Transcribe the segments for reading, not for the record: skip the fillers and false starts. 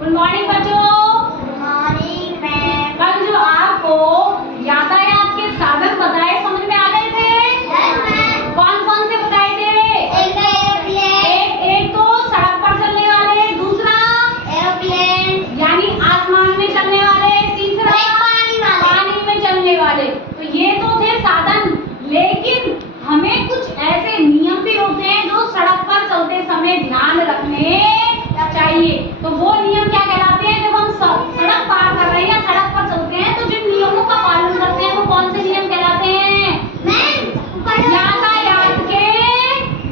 Good morning बच्चों। Good morning ma'am. कल जो आपको यातायात के साधन बताए समझ में आ गए थे? Yes ma'am. कौन कौन से बताए थे? एक तो सड़क पर चलने वाले, दूसरा एरोप्लेन यानी आसमान में चलने वाले, तीसरा पानी में चलने वाले। तो ये तो थे साधन, लेकिन हमें कुछ ऐसे नियम भी होते हैं जो सड़क पर चलते समय ध्यान रखने चाहिए। तो वो नियम क्या कहलाते हैं? जब हम सड़क पार कर रहे हैं या सड़क पर चलते हैं तो जिन नियमों का पालन करते हैं वो कौन से नियम कहलाते हैं? यातायात के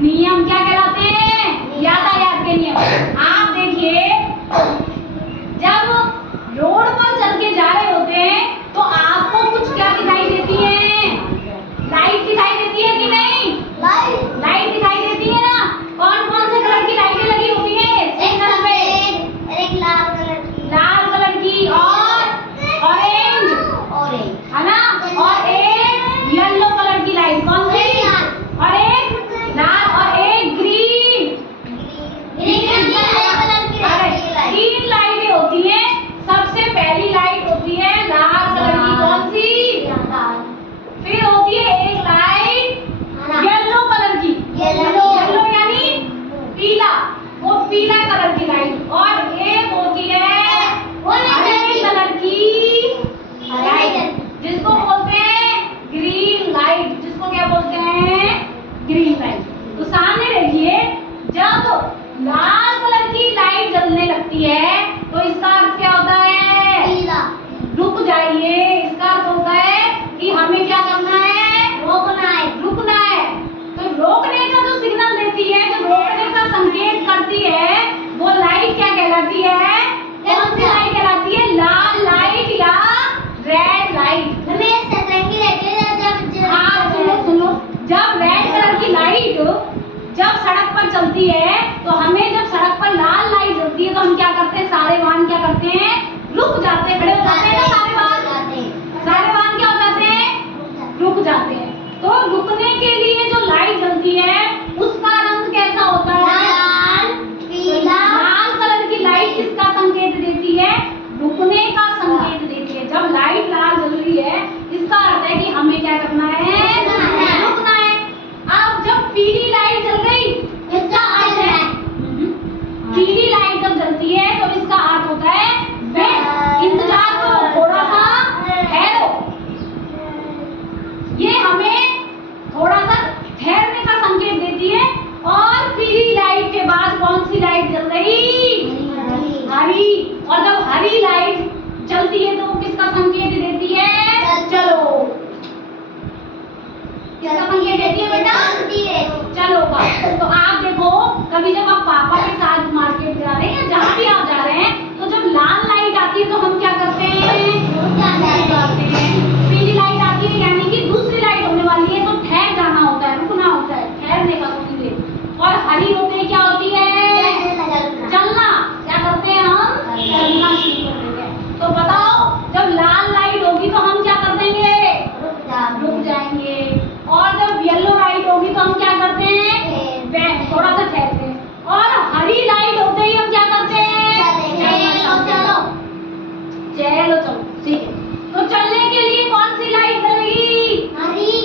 नियम। क्या कहलाते हैं? यातायात के नियम। आप देखिए, जब रोड पर चल के जा रहे होते हैं तो आपको कुछ क्या दिखाई देती है? लाइट दिखाई देती है कि नहीं? लाइट दिखाई देती है ना। कौन कौन से कलर की लाइटें लगी हुई है? एक लाल कलर की और ऑरेंज है ना, और एक येलो कलर की लाइट। कौन सी? और एक लाल और एक ग्रीन। अरे 3 लाइटें होती हैं। सबसे पहली लाइट होती है लाल कलर की। कौन सी? फिर होती है एक लाइट येलो कलर की। येलो यानी पीला, वो पीला कलर की लाइट। और एक होती है हरे कलर की लाइट, जिसको बोलते हैं ग्रीन लाइट। जिसको क्या बोलते हैं? Green light. तो सामने देखिए, जब लाल कलर की लाइट जलने लगती है तो इसका अर्थ क्या होता है? रुक जाइए। इसका अर्थ होता है कि हमें क्या करना है? रुकना है। तो रोकने का जो सिग्नल देती है, जो रोकने का संकेत करती है, वो लाइट क्या कहलाती है? कौन सी लाइट कहलाती है? लाल लाइट या रेड लाइट। हाँ, सुनो, जब रेड कलर की लाइट जब सड़क पर चलती है तो हमें, जब सड़क पर लाल लाइट जलती है तो हम क्या करते हैं? सारे वाहन क्या करते हैं? रुक जाते हैं, खड़े हो जाते हैं ना। सारे वाहन क्या हो जाते हैं? रुक जाते हैं। तो रुकने के लिए जो लाइट जलती है उसका रंग कैसा होता है? लाल कलर की लाइट किसका संकेत देती है? रुकने का संकेत देती है। जब लाइट लाल जल रही है इसका अर्थ है कि हमें क्या करना है? रुकना है। अब जब पीली लाइट जल गई, इसका अर्थ है, पीली लाइट जब जलती है तो इसका अर्थ होता है इंतजार करो, थोड़ा सा ठहरो। ये हमें थोड़ा सा ठहरने का संकेत देती है। और पीली लाइट के बाद कौन सी लाइट जल गई? हरी। और जब हरी लाइट जलती है तो वो किसका संकेत देती है? चलो। किसका संकेत देती है बेटा? चलो का। तो आप देखो, कभी जब आप पापा के साथ मार्केट जा रहे हैं या जहाँ भी आप जा रहे हैं, तो जब लाल लाइट आती है तो हम क्या करते हैं? पीली लाइट आती है यानी कि दूसरी लाइट होने वाली है तो ठहर जाना होता है, रुकना होता है, ठहरने का संकेत। और हरी होते हैं क्या होती है? चलना। क्या करते हैं हम? चलना शुरू कर देते हैं। तो बताओ, जब लाल लाइट होगी तो हम क्या कर देंगे? रुक जाएंगे। और जब येलो लाइट होगी तो हम क्या करते हैं? थोड़ा सा ठहरते हैं। और हरी लाइट होते ही हम क्या करते हैं? चलो, ठीक है। तो चलने के लिए कौन सी लाइट जलेगी?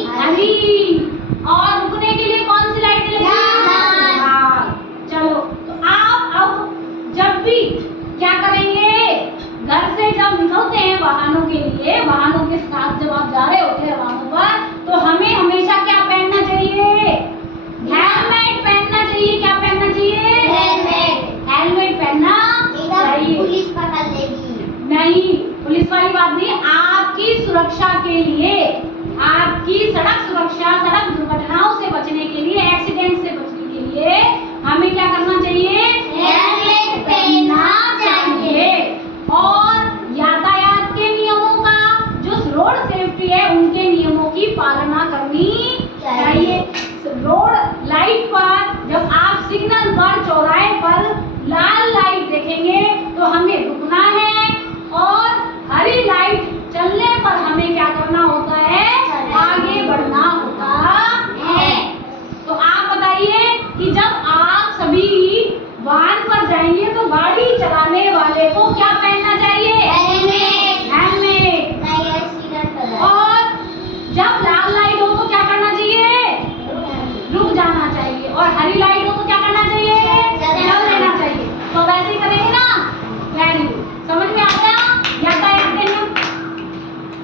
हरी। और रुकने के लिए कौन सी लाइट जलेगी? लाल। चलो, तो आप अब जब भी क्या करेंगे? घर से जब निकलते हैं वाहनों के लिए, वाहनों के साथ जब आप जा रहे होते हैं वाहनों पर, तो हमें हमेशा क्या पहनना चाहिए? हेलमेट पहनना चाहिए। क्या पहनना चाहिए? हेलमेट पहनना चाहिए। पुलिस पकड़ लेगी। नहीं, पुलिस वाली बात नहीं। आपकी सुरक्षा के लिए, आपकी सड़क सुरक्षा, सड़क